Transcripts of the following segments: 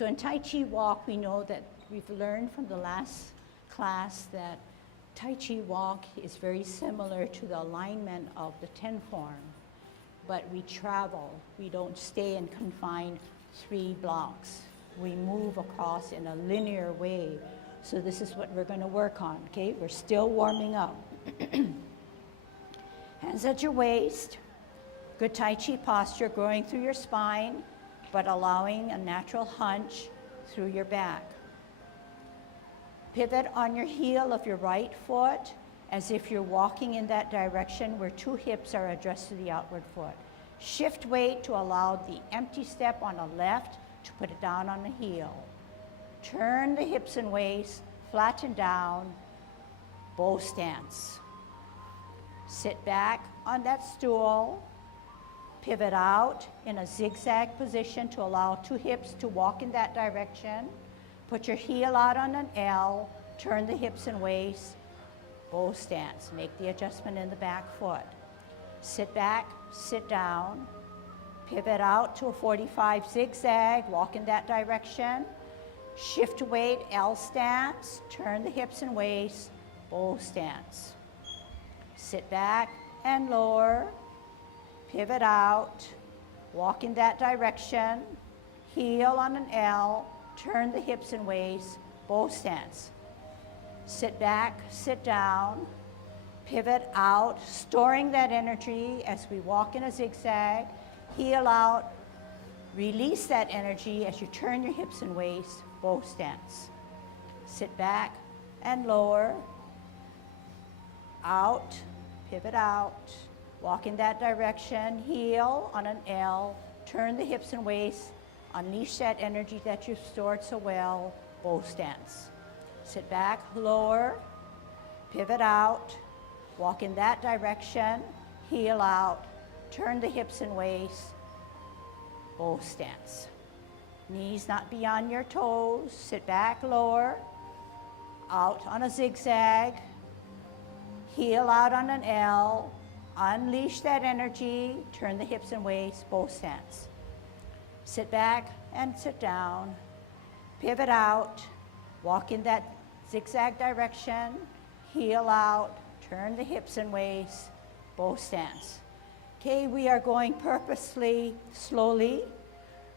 So in Tai Chi Walk, we know that we've learned from the last class that Tai Chi Walk is very similar to the alignment of the 10 form, but we travel. We don't stay and confine 3 blocks. We move across in a linear way. So this is what we're going to work on, okay? We're still warming up. Hands at your waist. Good Tai Chi posture, growing through your spine, but allowing a natural hunch through your back. Pivot on your heel of your right foot as if you're walking in that direction where 2 hips are addressed to the outward foot. Shift weight to allow the empty step on the left to put it down on the heel. Turn the hips and waist, flatten down, bow stance. Sit back on that stool, pivot out in a zigzag position to allow 2 hips to walk in that direction. Put your heel out on an L, turn the hips and waist, bow stance. Make the adjustment in the back foot. Sit back, sit down, pivot out to a 45 zigzag, walk in that direction. Shift weight, L stance, turn the hips and waist, bow stance. Sit back and lower, pivot out, walk in that direction, heel on an L, turn the hips and waist, bow stance. Sit back, sit down, pivot out, storing that energy as we walk in a zigzag, heel out, release that energy as you turn your hips and waist, bow stance. Sit back and lower, out, pivot out, walk in that direction, heel on an L, turn the hips and waist, unleash that energy that you've stored so well, bow stance. Sit back, lower, pivot out, walk in that direction, heel out, turn the hips and waist, bow stance. Knees not beyond your toes, sit back, lower, out on a zigzag, heel out on an L, unleash that energy, turn the hips and waist, bow stance. Sit back and sit down, pivot out, walk in that zigzag direction, heel out, turn the hips and waist, bow stance. Okay, we are going purposely, slowly.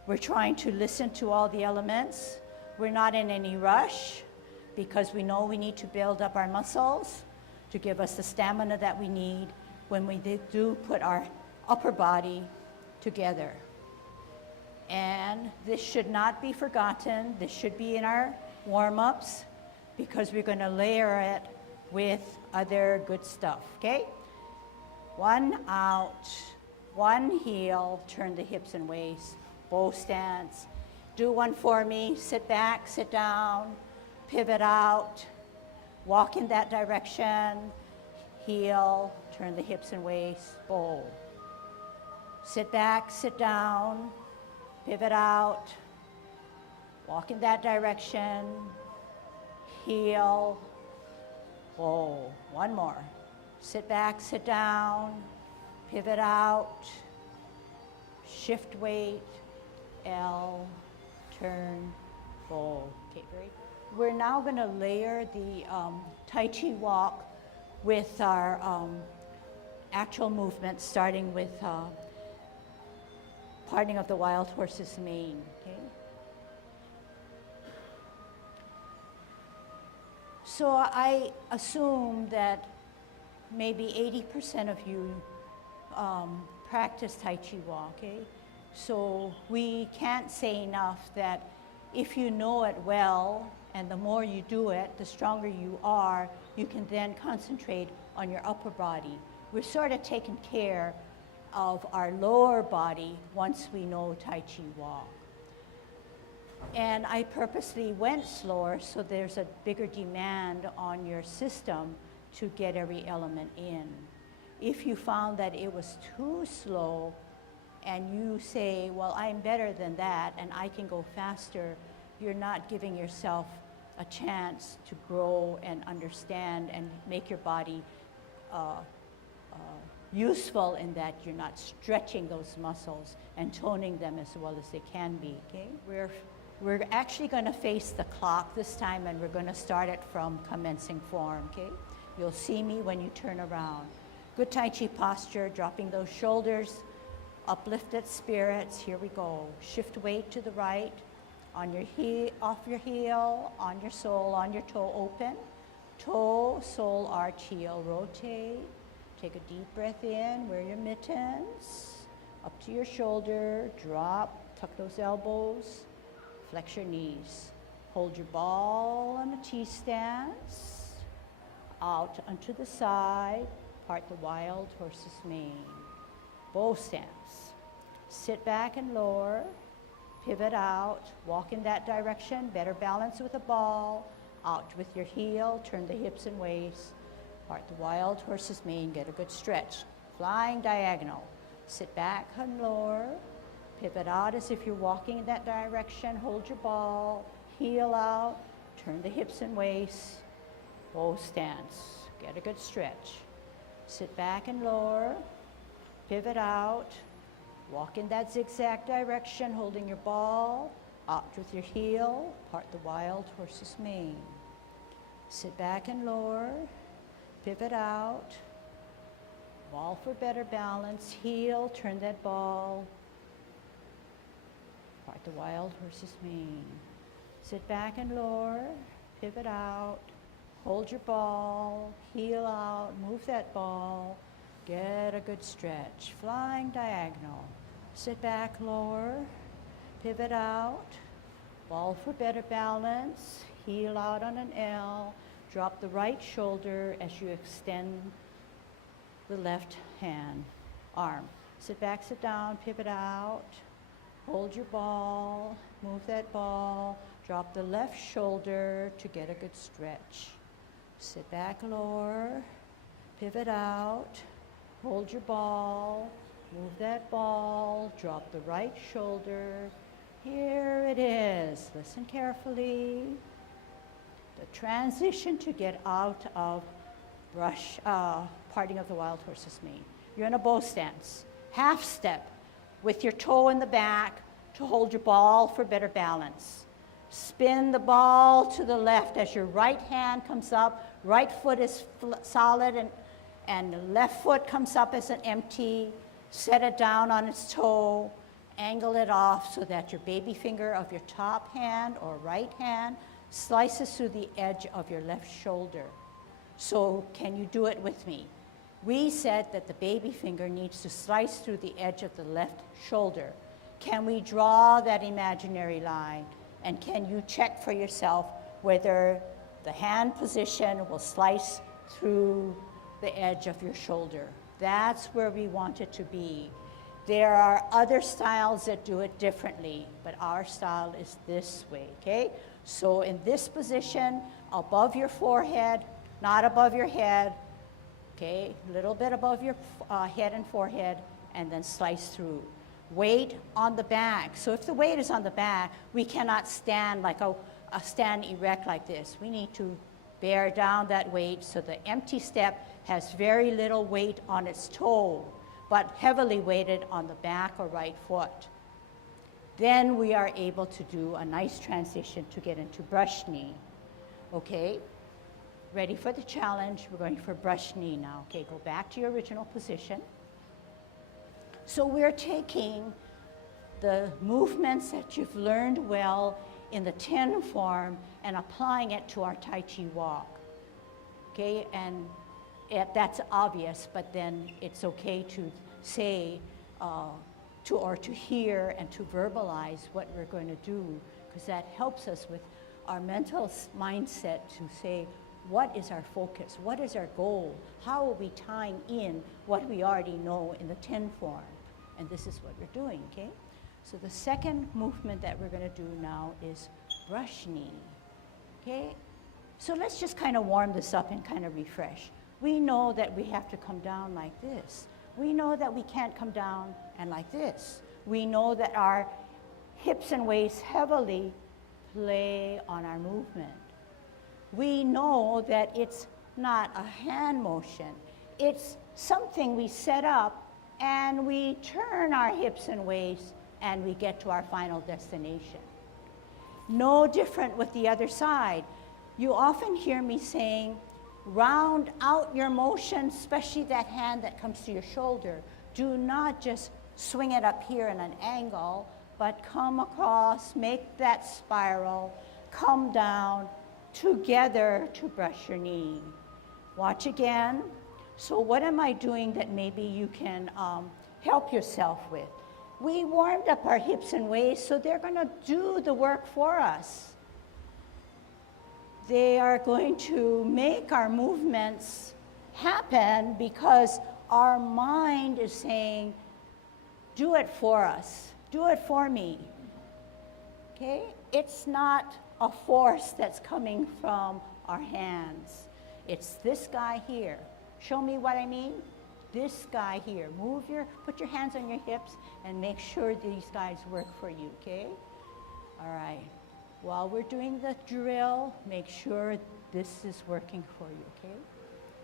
We're trying to listen to all the elements. We're not in any rush because we know we need to build up our muscles to give us the stamina that we need when we do put our upper body together. And this should not be forgotten. This should be in our warm-ups because we're going to layer it with other good stuff, okay? 1 out, 1 heel, turn the hips and waist, bow stance. Do one for me, sit back, sit down, pivot out, walk in that direction, heel, turn the hips and waist, bow. Sit back, sit down, pivot out, walk in that direction, heel, bow. 1 more. Sit back, sit down, pivot out, shift weight, L, turn, bow. Okay, great. We're now going to layer the Tai Chi Walk with our actual movements, starting with parting of the wild horse's mane. Okay? So I assume that maybe 80% of you practice Tai Chi Walk. Okay? So we can't say enough that if you know it well, and the more you do it, the stronger you are, you can then concentrate on your upper body. We're sort of taking care of our lower body once we know Tai Chi Walk. And I purposely went slower so there's a bigger demand on your system to get every element in. If you found that it was too slow and you say, well, I'm better than that and I can go faster, you're not giving yourself a chance to grow and understand and make your body useful in that you're not stretching those muscles and toning them as well as they can be. Okay? We're actually going to face the clock this time, and we're going to start it from commencing form. Okay? You'll see me when you turn around. Good Tai Chi posture, dropping those shoulders, uplifted spirits. Here we go. Shift weight to the right, on your heel, off your heel, on your sole, on your toe open. Toe, sole, arch, heel, rotate. Take a deep breath in, wear your mittens, up to your shoulder, drop, tuck those elbows, flex your knees. Hold your ball on a T stance. out onto the side, part the wild horse's mane. Bow stance. Sit back and lower, pivot out, walk in that direction, better balance with the ball, out with your heel, turn the hips and waist, part the wild horse's mane, get a good stretch. Flying diagonal. Sit back and lower, pivot out as if you're walking in that direction, hold your ball, heel out, turn the hips and waist, bow stance, get a good stretch. Sit back and lower, pivot out, walk in that zigzag direction, holding your ball, out with your heel, part the wild horse's mane. Sit back and lower, pivot out, ball for better balance, heel, turn that ball, part the wild horse's mane. Sit back and lower, pivot out, hold your ball, heel out, move that ball, get a good stretch, flying diagonal. Sit back, lower, pivot out, ball for better balance, heel out on an L, drop the right shoulder as you extend the left hand, arm. Sit back, sit down, pivot out, hold your ball, move that ball, drop the left shoulder to get a good stretch. Sit back, lower, pivot out, hold your ball, move that ball, drop the right shoulder. Here it is. Listen carefully. The transition to get out of parting of the wild horse's mane. You're in a bow stance. Half step with your toe in the back to hold your ball for better balance. Spin the ball to the left as your right hand comes up, right foot is solid and the left foot comes up as an empty. Set it down on its toe, angle it off so that your baby finger of your top hand or right hand slices through the edge of your left shoulder. So can you do it with me? We said that the baby finger needs to slice through the edge of the left shoulder. Can we draw that imaginary line? And can you check for yourself whether the hand position will slice through the edge of your shoulder? That's where we want it to be. There are other styles that do it differently, but our style is this way, okay? So in this position, above your forehead, not above your head, okay? A little bit above your head and forehead, and then slice through. Weight on the back. So if the weight is on the back, we cannot stand like stand erect like this. We need to bear down that weight so the empty step has very little weight on its toe, but heavily weighted on the back or right foot. Then we are able to do a nice transition to get into brush knee. Okay, ready for the challenge? We're going for brush knee now. Okay, go back to your original position. So we're taking the movements that you've learned well in the 10 form and applying it to our Tai Chi Walk. Okay, and that's obvious, but then it's okay to say, to hear and to verbalize what we're going to do, because that helps us with our mental mindset to say, what is our focus? What is our goal? How are we tying in what we already know in the 10 form? And this is what we're doing, okay? So the second movement that we're going to do now is brush knee, okay? So let's just kind of warm this up and kind of refresh. We know that we have to come down like this. We know that we can't come down and like this. We know that our hips and waist heavily play on our movement. We know that it's not a hand motion. It's something we set up and we turn our hips and waist and we get to our final destination. No different with the other side. You often hear me saying, round out your motion, especially that hand that comes to your shoulder. Do not just swing it up here in an angle, but come across, make that spiral, come down together to brush your knee. Watch again. So what am I doing that maybe you can help yourself with? We warmed up our hips and waist, so they're going to do the work for us. they are going to make our movements happen because our mind is saying, do it for us, do it for me. Okay? It's not a force that's coming from our hands. It's this guy here. Show me what I mean? This guy here. Put your hands on your hips and make sure these guys work for you, okay? All right. While we're doing the drill, make sure this is working for you, okay?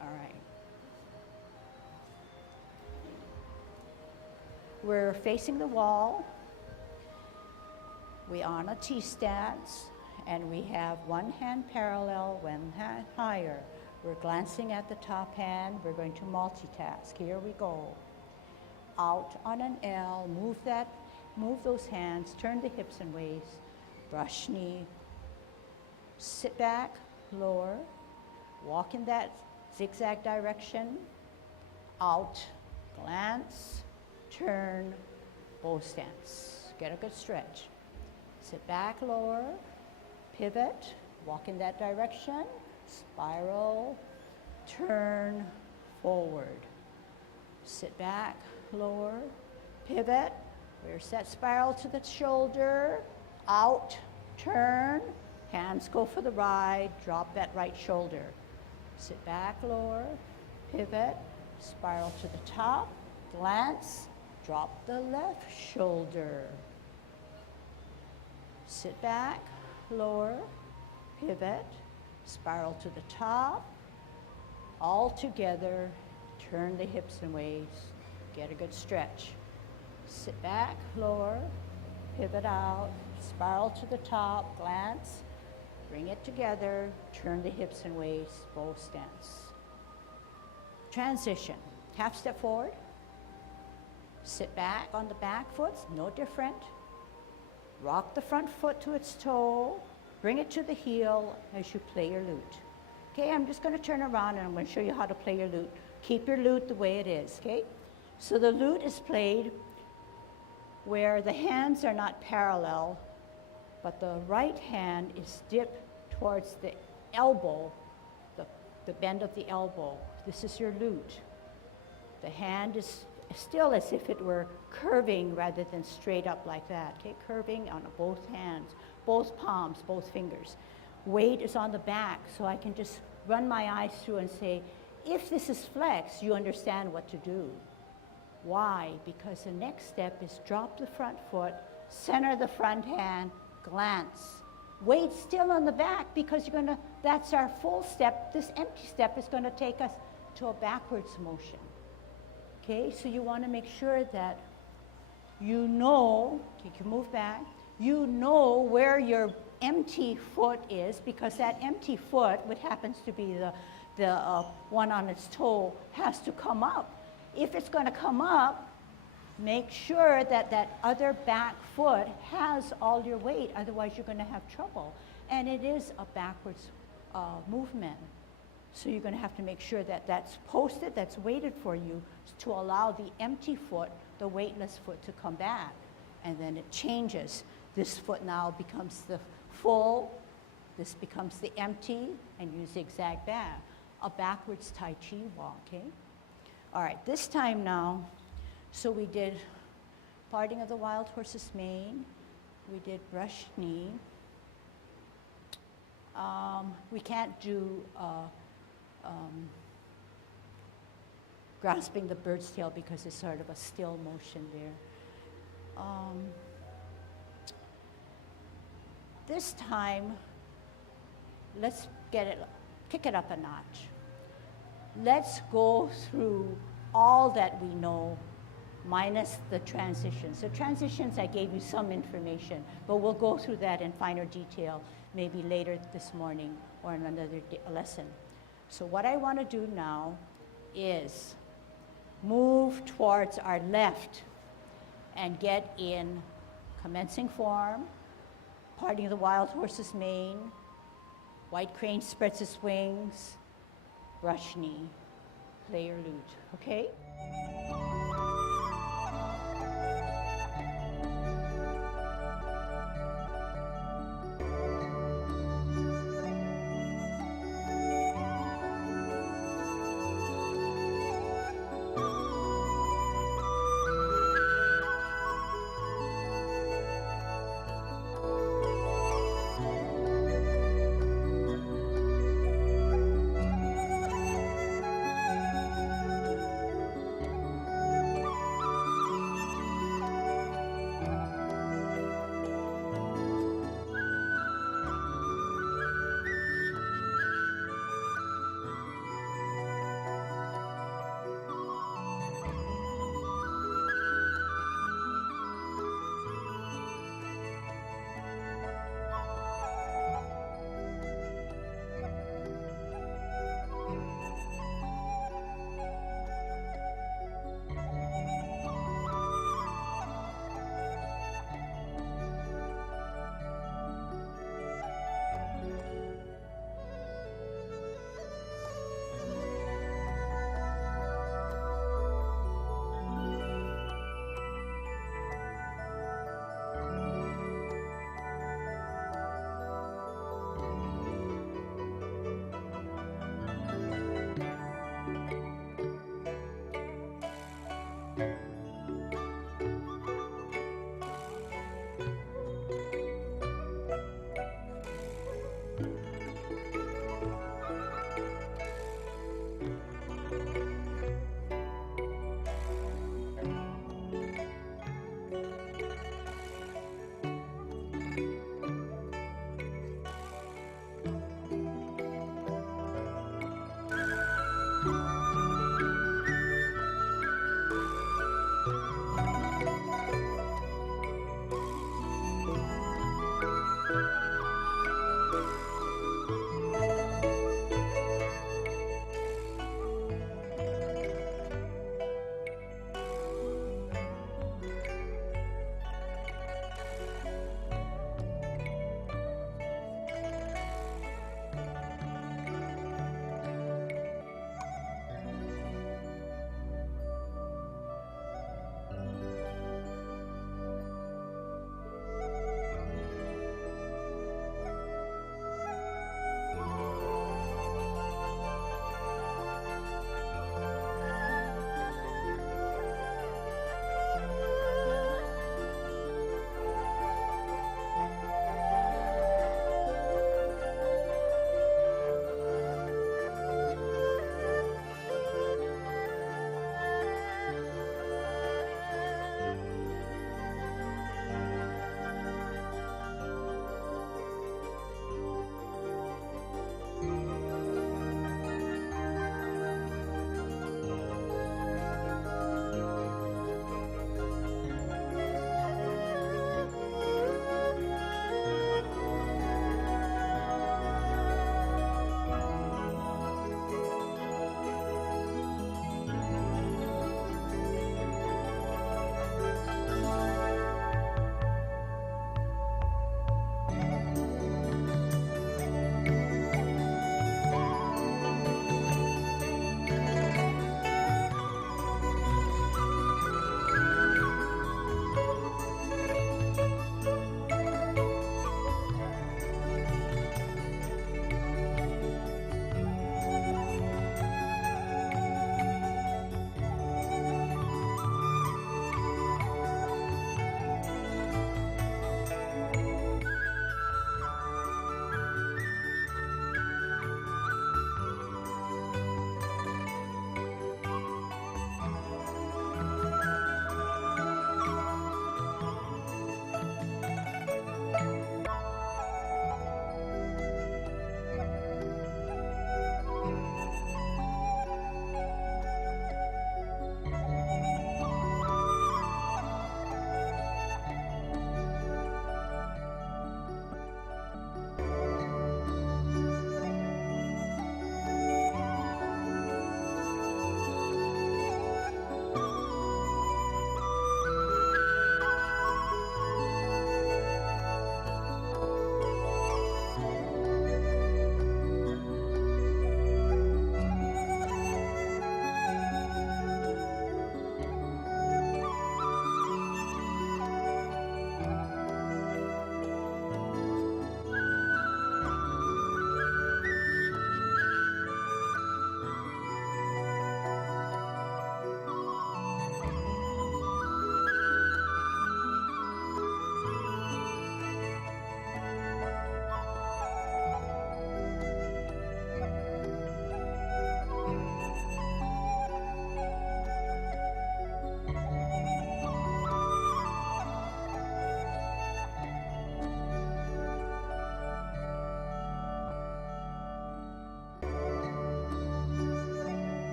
All right. We're facing the wall. We're on a T-stance, and we have one hand parallel, one hand higher. We're glancing at the top hand. We're going to multitask. Here we go. Out on an L, move those hands, turn the hips and waist, brush knee, sit back, lower, walk in that zigzag direction, out, glance, turn, bow stance. Get a good stretch. Sit back, lower, pivot, walk in that direction, spiral, turn, forward. Sit back, lower, pivot, reverse that spiral to the shoulder, out, turn, hands go for the ride, drop that right shoulder. Sit back, lower, pivot, spiral to the top, glance, drop the left shoulder. Sit back, lower, pivot, spiral to the top, all together, turn the hips and waist, get a good stretch. Sit back, lower, pivot out, spiral to the top, glance, bring it together, turn the hips and waist, bow stance. Transition, half step forward, sit back on the back foot, no different. Rock the front foot to its toe, bring it to the heel as you play your lute. Okay, I'm just going to turn around and I'm going to show you how to play your lute. Keep your lute the way it is, okay? So the lute is played where the hands are not parallel, but the right hand is dipped towards the elbow, the bend of the elbow. This is your lute. The hand is still as if it were curving rather than straight up like that, okay? Curving on both hands, both palms, both fingers. Weight is on the back, so I can just run my eyes through and say, if this is flexed, you understand what to do. Why? Because the next step is drop the front foot, center the front hand, glance. Weight still on the back because that's our full step. This empty step is going to take us to a backwards motion. Okay, so you want to make sure that you know, you can move back, you know where your empty foot is, because that empty foot, which happens to be the one on its toe, has to come up. If it's going to come up, make sure that that other back foot has all your weight, otherwise you're going to have trouble. And it is a backwards movement. So you're going to have to make sure that that's posted, that's weighted for you to allow the empty foot, the weightless foot, to come back. And then it changes. This foot now becomes the full, this becomes the empty, and you zigzag back. A backwards Tai Chi walk, okay? All right, this time now, so we did parting of the wild horse's mane, we did brush knee. We can't do grasping the bird's tail because it's sort of a still motion there. This time, let's kick it up a notch. Let's go through all that we know minus the transitions. The transitions, I gave you some information, but we'll go through that in finer detail maybe later this morning or in another lesson. So what I want to do now is move towards our left and get in commencing form, parting of the wild horse's mane, white crane spreads his wings, brush knee, play your lute, okay?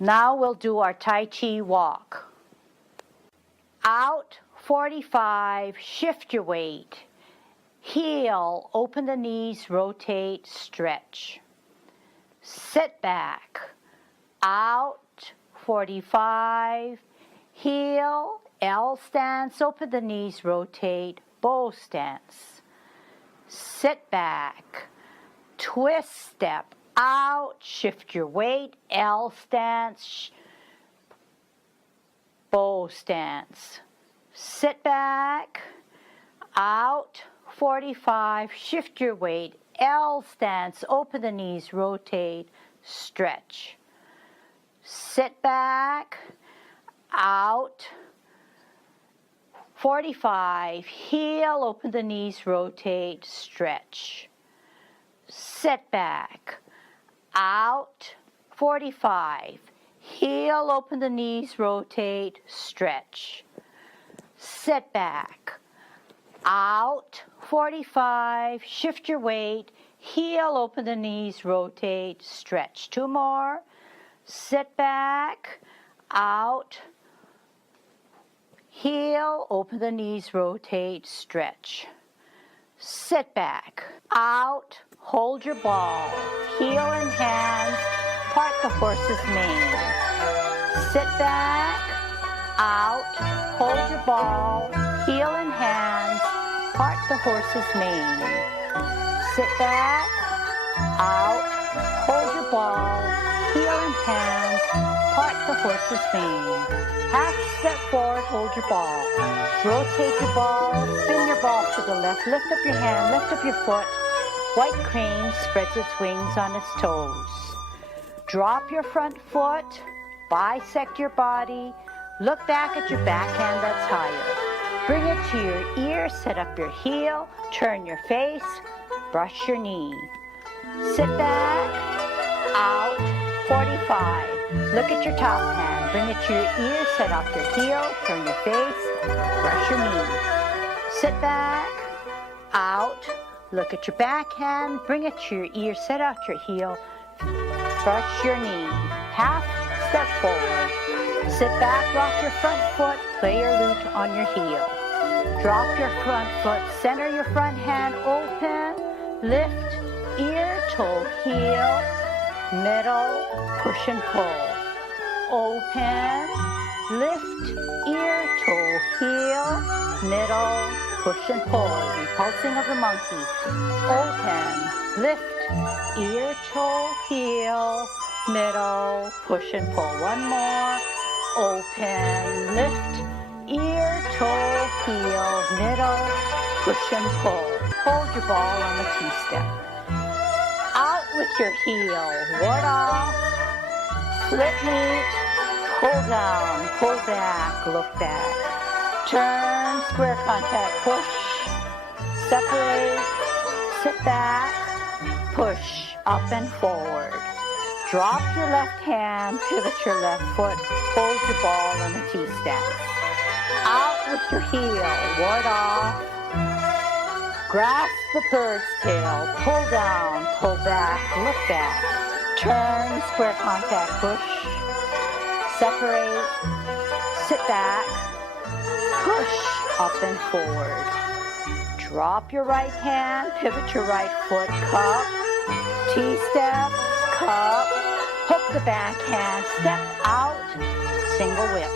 Now we'll do our Tai Chi walk. Out, 45, shift your weight. Heel, open the knees, rotate, stretch. Sit back. Out, 45, heel, L stance, open the knees, rotate, bow stance. Sit back. Twist step. Out, shift your weight, L stance, bow stance. Sit back, out, 45, shift your weight, L stance, open the knees, rotate, stretch. Sit back, out, 45, heel, open the knees, rotate, stretch. Sit back, out, 45, heel, open the knees, rotate, stretch. Sit back, out, 45, shift your weight, heel, open the knees, rotate, stretch. Two more. Sit back, out, heel, open the knees, rotate, stretch. Sit back, out, hold your ball, heel and hands, part the horse's mane. Sit back, out, hold your ball, heel and hands, part the horse's mane. Sit back, out, hold your ball, heel and hands, part the horse's mane. Half step forward, hold your ball. Rotate your ball, spin your ball to the left, lift up your hand, lift up your foot. White crane spreads its wings on its toes. Drop your front foot, bisect your body, look back at your backhand that's higher. Bring it to your ear, set up your heel, turn your face, brush your knee. Sit back, out, 45. Look at your top hand, bring it to your ear, set up your heel, turn your face, brush your knee. Sit back, out, look at your backhand, bring it to your ear, set out your heel, brush your knee. Half step forward. Sit back, rock your front foot, play your lute on your heel. Drop your front foot, center your front hand open, lift, ear, toe, heel, middle, push and pull. Open, lift, ear, toe, heel, middle, push and pull. Repulsing of the monkey. Open, lift, ear, toe, heel, middle, push and pull. One more. Open, lift, ear, toe, heel, middle, push and pull. Hold your ball on the T-step. Out with your heel, ward off, flip meet, pull down, pull back, look back. Turn, square contact, push, separate, sit back, push, up and forward. Drop your left hand, pivot your left foot, hold your ball on the T-stance. Out with your heel, ward off. Grasp the bird's tail, pull down, pull back, look back. Turn, square contact, push. Separate, sit back, push, up and forward. Drop your right hand, pivot your right foot, cup, T-step, cup, hook the backhand, step out, single whip.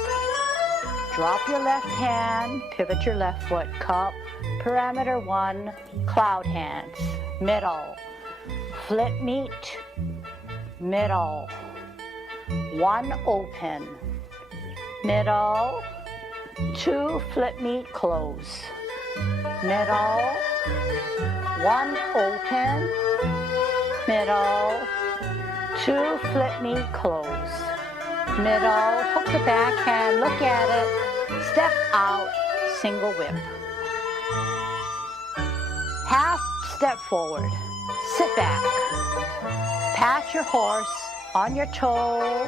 Drop your left hand, pivot your left foot, cup, parameter 1, cloud hands, middle, flip meet, middle, 1 open, middle, 2 flip meet, close, middle, 1 open, middle, 2 flip meet, close, middle, hook the backhand, look at it, step out, single whip. Half step forward, sit back, pat your horse on your toe,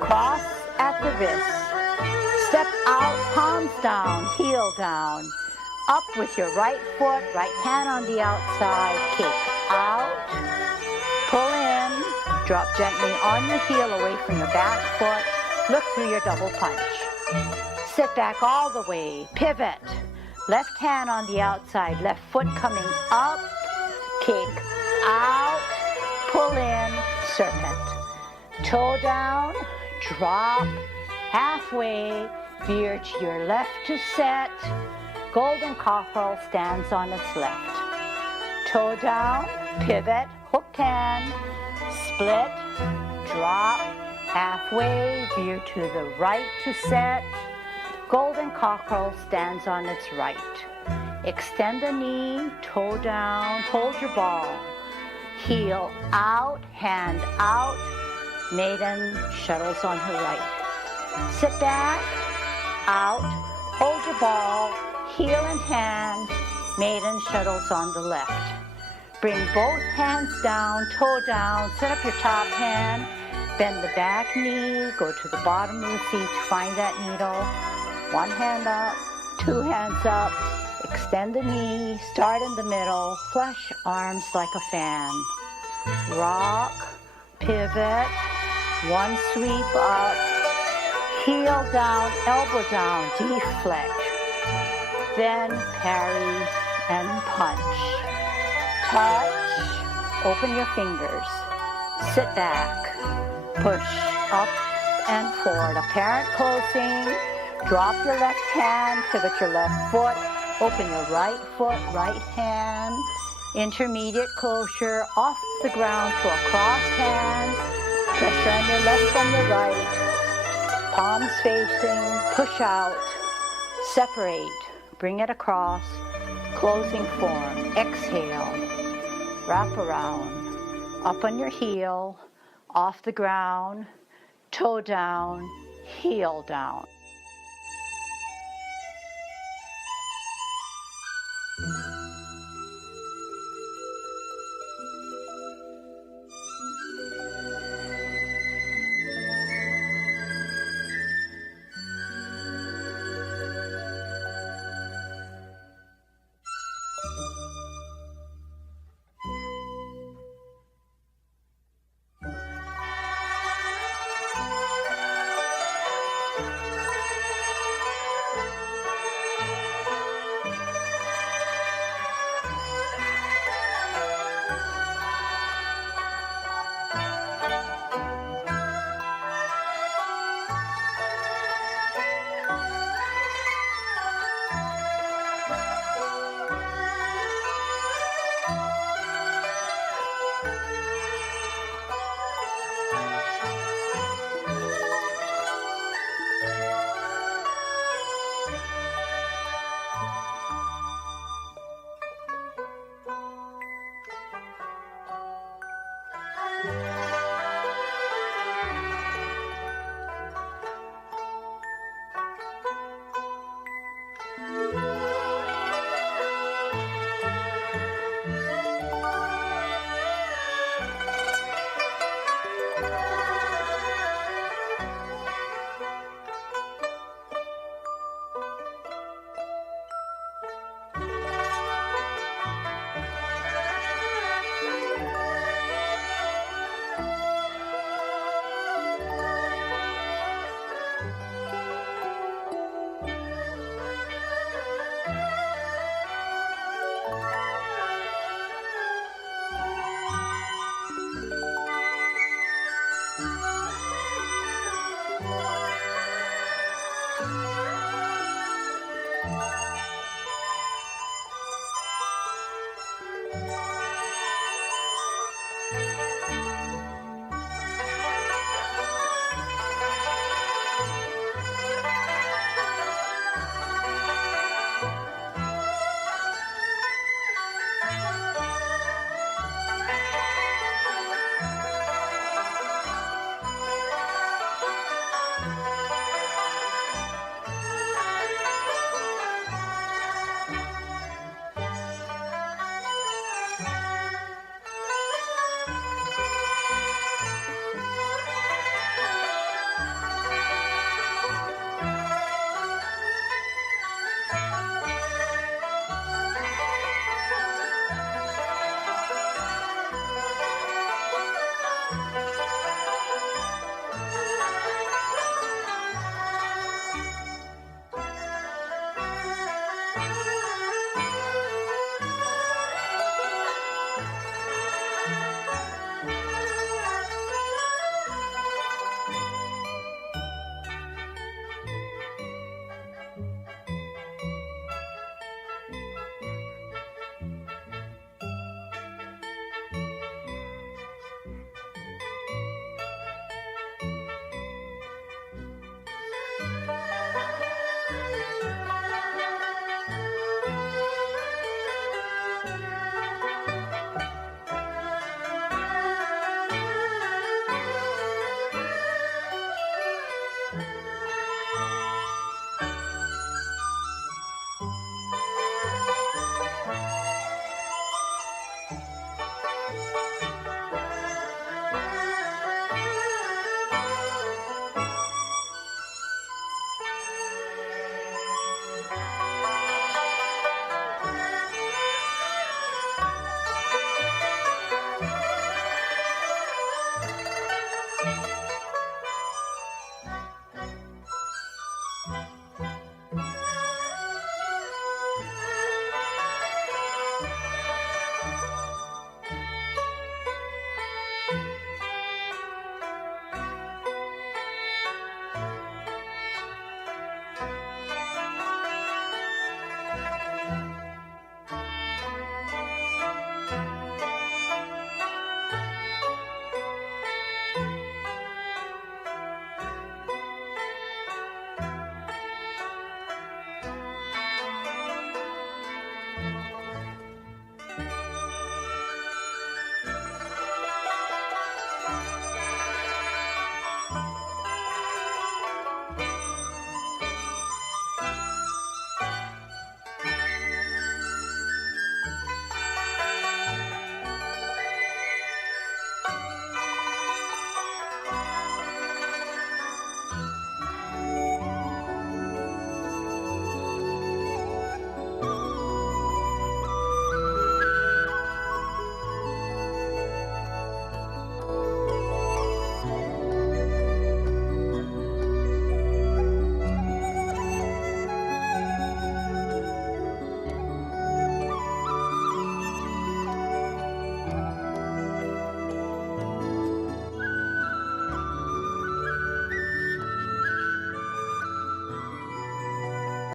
cross at the wrist, step out, palms down, heel down, up with your right foot, right hand on the outside, kick out, pull in, drop gently on your heel away from your back foot, look through your double punch. Sit back all the way, pivot, left hand on the outside, left foot coming up, kick out, pull in, serpent. Toe down, drop, halfway, veer to your left to set, golden cockerel stands on its left. Toe down, pivot, hooked hand, split, drop, halfway, veer to the right to set, golden cockerel stands on its right. Extend the knee, toe down, hold your ball. Heel out, hand out, maiden shuttles on her right. Sit back, out, hold your ball, heel and hand, maiden shuttles on the left. Bring both hands down, toe down, set up your top hand, bend the back knee, go to the bottom of the seat to find that needle. One hand up, two hands up, extend the knee, start in the middle, flush arms like a fan. Rock, pivot, one sweep up, heel down, elbow down, deflect. Then parry and punch. Touch, open your fingers, sit back, push up and forward, apparent closing, drop your left hand, pivot your left foot, open your right foot, right hand, intermediate closure, off the ground to a crossed hands, pressure on your left from your right, palms facing, push out, separate, bring it across, closing form, exhale, wrap around, up on your heel, off the ground, toe down, heel down. Bye.